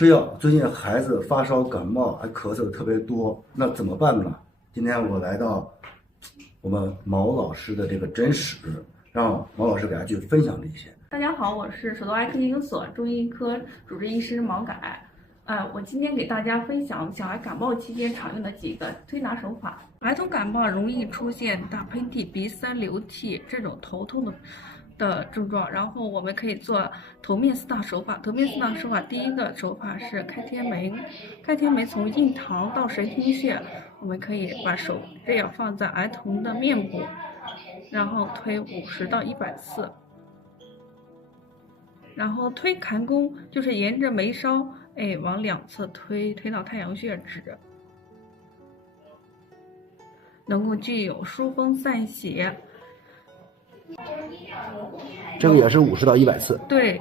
吃药。最近孩子发烧感冒还咳嗽的特别多，那怎么办呢？今天我来到我们毛老师的这个诊室，让毛老师给大家去分享这些。大家好，我是首都爱科研究所中医科主治医师毛改。我今天给大家分享小孩感冒期间常用的几个推拿手法。儿童感冒容易出现打喷嚏、鼻塞、流涕这种头痛的症状，然后我们可以做头面四大手法。头面四大手法，第一个手法是开天门。开天门从印堂到神经穴，我们可以把手这样放在儿童的面部，然后推50到100次。然后推坎宫就是沿着眉梢，往2侧推到太阳穴止，能够具有疏风散邪。这个也是50到100次。对。